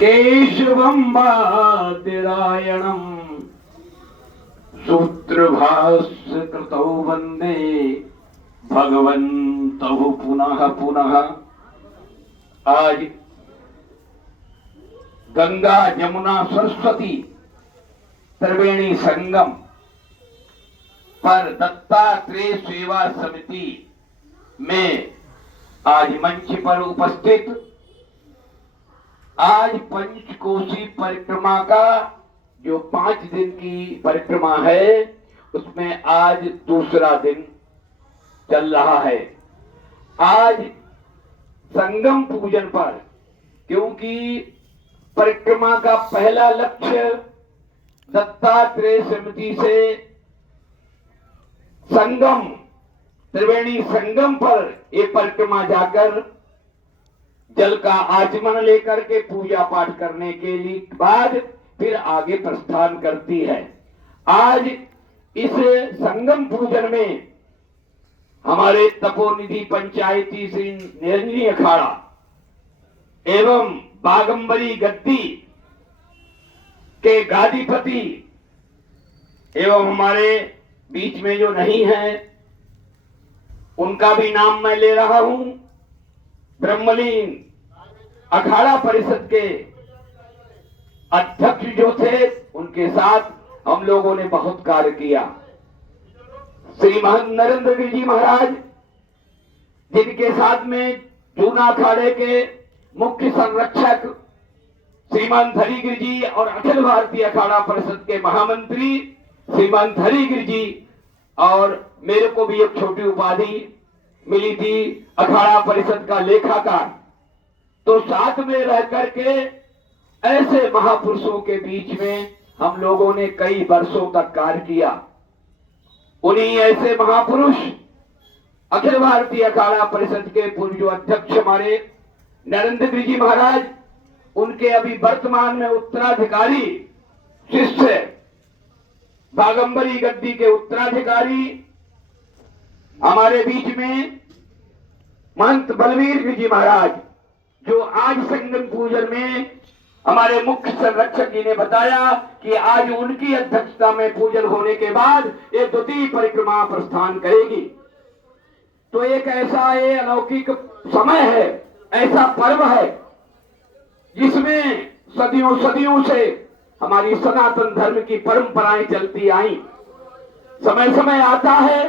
केशवं बादरायणं सूत्रभाष्य कृतौ वंदे भगवन्तौ पुनः पुनः। आज गंगा यमुना सरस्वती त्रिवेणी संगम पर दत्तात्रेय सेवा समिति में आज मंच पर उपस्थित आज पंचकोशी परिक्रमा का जो 5 दिन की परिक्रमा है उसमें आज दूसरा दिन चल रहा है। आज संगम पूजन पर, क्योंकि परिक्रमा का पहला लक्ष्य दत्तात्रेय समिति से संगम त्रिवेणी संगम पर ये परिक्रमा जाकर जल का आचमन लेकर के पूजा पाठ करने के लिए बाद फिर आगे प्रस्थान करती है। आज इस संगम पूजन में हमारे तपोनिधि पंचायती श्री निरंजनी अखाड़ा एवं बागंबरी गद्दी के गादीपति एवं हमारे बीच में जो नहीं है उनका भी नाम मैं ले रहा हूं। ब्रह्मलीन अखाड़ा परिषद के अध्यक्ष जो थे उनके साथ हम लोगों ने बहुत कार्य किया। श्री महंत नरेंद्र गिरि जी महाराज जिनके साथ में जूना अखाड़े के मुख्य संरक्षक श्रीमान हरिगिरि जी और अखिल भारतीय अखाड़ा परिषद के महामंत्री श्रीमान हरिगिरि जी, और मेरे को भी एक छोटी उपाधि मिली थी अखाड़ा परिषद का लेखाकार। तो साथ में रह करके ऐसे महापुरुषों के बीच में हम लोगों ने कई वर्षों तक कार्य किया। उन्हीं ऐसे महापुरुष अखिल भारतीय अखाड़ा परिषद के पूर्व अध्यक्ष हमारे नरेंद्र गिरि जी महाराज, उनके अभी वर्तमान में उत्तराधिकारी शिष्य बागंबरी गद्दी के उत्तराधिकारी हमारे बीच में महंत बलवीर गिरि जी महाराज, जो आज संगम पूजन में हमारे मुख्य संरक्षक जी ने बताया कि आज उनकी अध्यक्षता में पूजन होने के बाद ये द्वितीय परिक्रमा प्रस्थान करेगी। तो एक ऐसा ये अलौकिक समय है, ऐसा पर्व है जिसमें सदियों सदियों से हमारी सनातन धर्म की परंपराएं चलती आई। समय समय आता है,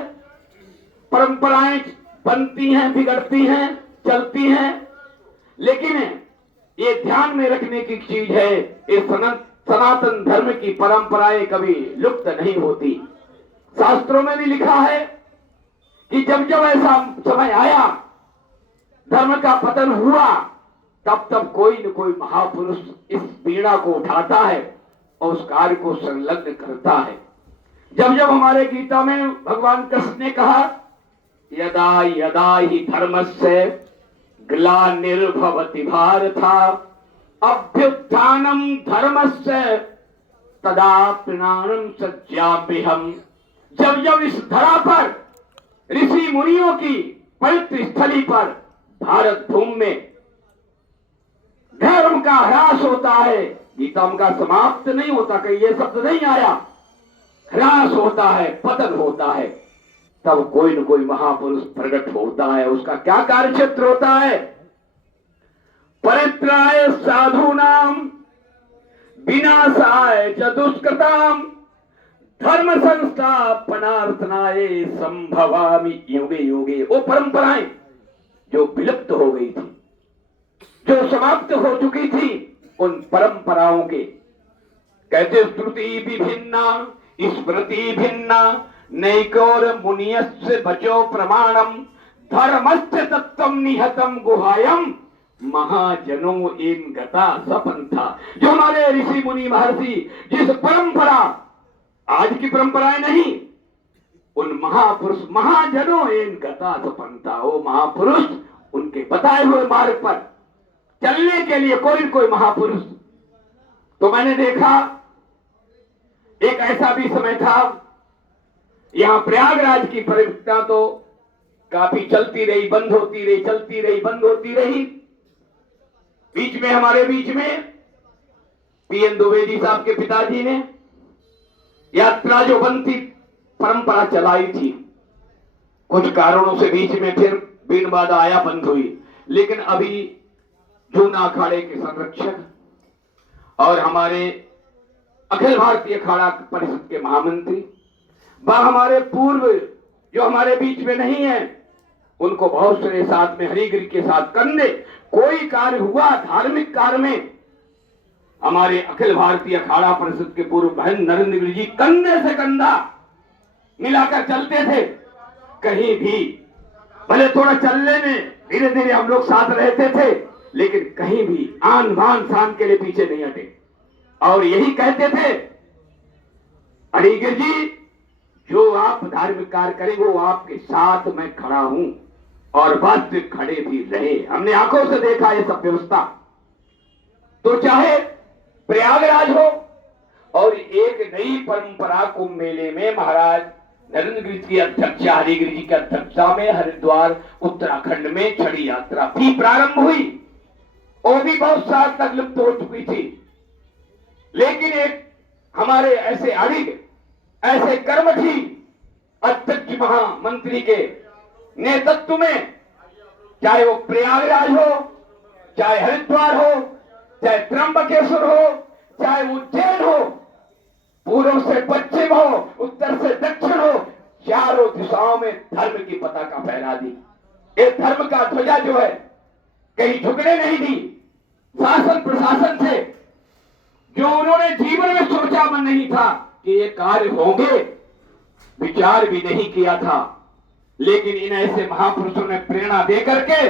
परंपराएं बनती हैं, बिगड़ती हैं, चलती हैं, लेकिन ये ध्यान में रखने की चीज है, ये सनातन धर्म की परंपराएं कभी लुप्त नहीं होती। शास्त्रों में भी लिखा है कि जब जब ऐसा समय आया, धर्म का पतन हुआ, तब तब कोई न कोई महापुरुष इस पीड़ा को उठाता है और उस कार्य को संलग्न करता है। जब जब हमारे गीता में भगवान कृष्ण ने कहा यदा यदा ही धर्मस्य ग्लानिर्भवति भारत अभ्युत्थानम धर्मस्य तदात्मानं सृजाम्यहम्। जब जब इस धरा पर ऋषि मुनियों की पवित्र स्थली पर भारत भूमि में धर्म का ह्रास होता है, गीता का समाप्त नहीं होता, कहीं ये शब्द नहीं आया, ह्रास होता है, पतन होता है, तब कोई न कोई महापुरुष प्रकट होता है। उसका क्या कार्य क्षेत्र होता है? परित्राय साधूनाम विनाशाय च दुष्कृताम धर्म संस्थापनार्थनाय संभवामि युगे युगे। वो परंपराएं जो विलुप्त हो गई थी, जो समाप्त हो चुकी थी, उन परंपराओं के कहते श्रुति विभिन्ना स्मृति भिन्ना नैकोर मुनियस्य बचो प्रमाणम धर्मस्य तत्वम निहतम गुहायम महाजनो इन गता सपंथा। जो हमारे ऋषि मुनि महर्षि जिस परंपरा, आज की परंपराएं नहीं, उन महापुरुष महाजनों इन गता सपंथा, वो महापुरुष उनके बताए हुए मार्ग पर चलने के लिए कोई कोई महापुरुष। तो मैंने देखा एक ऐसा भी समय था, यहां प्रयागराज की परिक्रमा तो काफी चलती रही, बंद होती रही, चलती रही, बंद होती रही। बीच में हमारे बीच में पीएन द्विवेदी साहब के पिताजी ने यात्रा जो बनती परंपरा चलाई थी, कुछ कारणों से बीच में फिर बिन बाधा आया बंद हुई, लेकिन अभी जूना अखाड़े के संरक्षक और हमारे अखिल भारतीय अखाड़ा परिषद के महामंत्री व हमारे पूर्व जो हमारे बीच में नहीं है, उनको बहुत सारे साथ में हरिगिरी के साथ कंधे कोई कार्य हुआ धार्मिक कार्य में, हमारे अखिल भारतीय अखाड़ा परिषद के पूर्व बहन नरेंद्र गिरि जी कंधे से कंधा मिलाकर चलते थे। कहीं भी भले थोड़ा चलने में धीरे धीरे हम लोग साथ रहते थे, लेकिन कहीं भी आन बान शान के लिए पीछे नहीं हटे और यही कहते थे, हरिगिरि जी जो आप धार्मिक कार्य करेंगे वो आपके साथ मैं खड़ा हूं, और वास्तविक खड़े भी रहे। हमने आंखों से देखा ये सब व्यवस्था। तो चाहे प्रयागराज हो और एक नई परंपरा कुंभ मेले में महाराज नरेंद्र गिरि की अध्यक्षता, हरिगिरि जी की अध्यक्षता में हरिद्वार उत्तराखंड में छड़ी यात्रा भी प्रारंभ हुई, वो भी बहुत साल तक लुप्त हो चुकी थी। लेकिन एक हमारे ऐसे अड़िग ऐसे कर्मठी अध्यक्ष महामंत्री के नेतृत्व में, चाहे वो प्रयागराज हो, चाहे हरिद्वार हो, चाहे त्र्यंबकेश्वर हो, चाहे उज्जैन हो, पूर्व से पश्चिम हो, उत्तर से दक्षिण हो, चारों दिशाओं में धर्म की पताका फहरा दी। ये धर्म का ध्वजा जो है कहीं झुकने नहीं दी। शासन प्रशासन से जो उन्होंने जीवन में सोचा मन नहीं था कि ये कार्य होंगे, विचार भी नहीं किया था, लेकिन इन ऐसे महापुरुषों ने प्रेरणा दे करके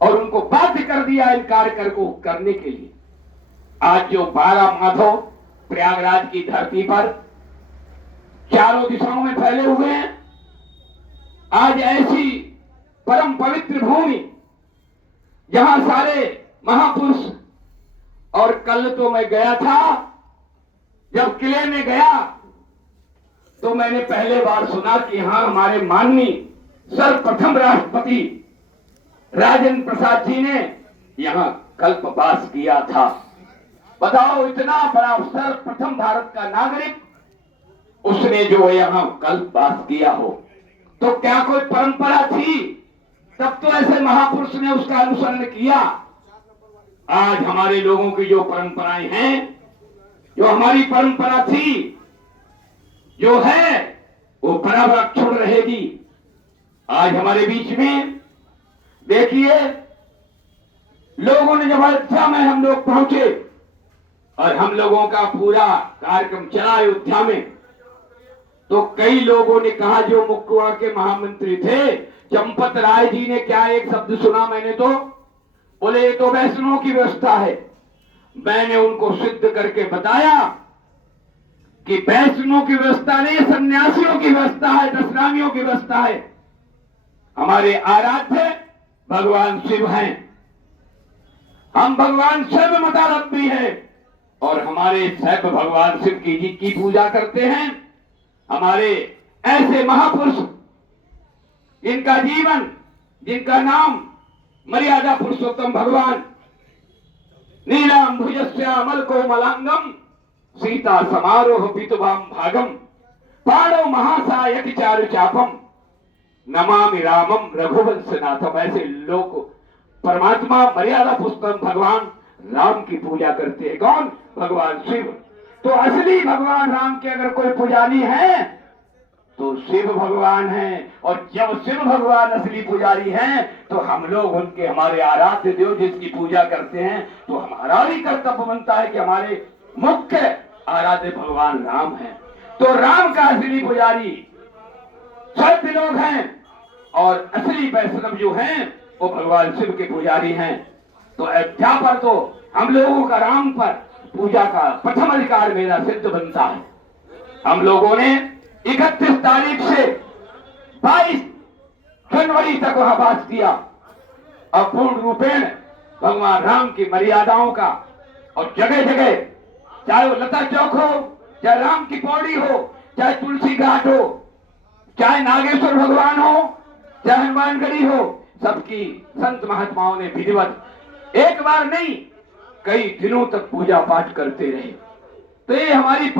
और उनको बाध्य कर दिया इन कार्य को करने के लिए। आज जो 12 माधव प्रयागराज की धरती पर चारों दिशाओं में फैले हुए हैं, आज ऐसी परम पवित्र भूमि जहां सारे महापुरुष, और कल तो मैं गया था, जब किले में गया तो मैंने पहले बार सुना कि यहां हमारे माननीय सर्वप्रथम राष्ट्रपति राजेंद्र प्रसाद जी ने यहां कल्पवास किया था। बताओ, इतना बड़ा सर्वप्रथम भारत का नागरिक, उसने जो यहां कल्पवास किया हो, तो क्या कोई परंपरा थी? तब तो ऐसे महापुरुष ने उसका अनुसरण किया। आज हमारे लोगों की जो परंपराएं हैं, जो हमारी परंपरा थी, जो है, वो बराबर अक्षुण्ण रहेगी। आज हमारे बीच में देखिए, लोगों ने जब अयोध्या में हम लोग पहुंचे और हम लोगों का पूरा कार्यक्रम चला अयोध्या में, तो कई लोगों ने कहा, जो मुक्कुआ के महामंत्री थे चंपत राय जी ने क्या एक शब्द सुना मैंने, तो बोले ये तो वैष्णवों की व्यवस्था है। मैंने उनको सिद्ध करके बताया कि वैष्णवों की व्यवस्था नहीं, सन्यासियों की व्यवस्था है, दशनामियों की व्यवस्था है। हमारे आराध्य भगवान शिव हैं, हम भगवान शिव मतारब्बी हैं और हमारे सब भगवान शिव की जी की पूजा करते हैं। हमारे ऐसे महापुरुष, इनका जीवन, जिनका नाम मर्यादा पुरुषोत्तम भगवान, नीलाम भुजस्यामल कोमलांगम सीता समारोह पितुवाम भागम पाणो महासायक चारु चापम नमामि रामम रघुवंशनाथम। ऐसे लोग परमात्मा मर्यादा पुरुषोत्तम भगवान राम की पूजा करते हैं। कौन? भगवान शिव। तो असली भगवान राम के अगर कोई पुजारी है तो शिव भगवान हैं, और जब शिव भगवान असली पुजारी हैं तो हम लोग उनके, हमारे आराध्य देव जिसकी पूजा करते हैं, तो हमारा भी कर्तव्य बनता है कि हमारे मुख्य आराध्य भगवान राम हैं। तो राम का असली पुजारी सत्य लोग हैं और असली वैष्णव जो हैं वो भगवान शिव के पुजारी हैं। तो अयोध्या पर तो हम लोगों का राम पर पूजा का प्रथम अधिकार मेरा सिद्ध बनता है। हम लोगों ने 31 तारीख से 22 जनवरी तक वहां वास किया और पूर्ण रूपेण भगवान राम की मर्यादाओं का, और जगह जगह, चाहे वो लता चौक हो, चाहे राम की पौड़ी हो, चाहे तुलसी घाट हो, चाहे नागेश्वर भगवान हो, चाहे हनुमानगढ़ी हो, सबकी संत महात्माओं ने विधिवत एक बार नहीं कई दिनों तक पूजा पाठ करते रहे। तो ये हमारी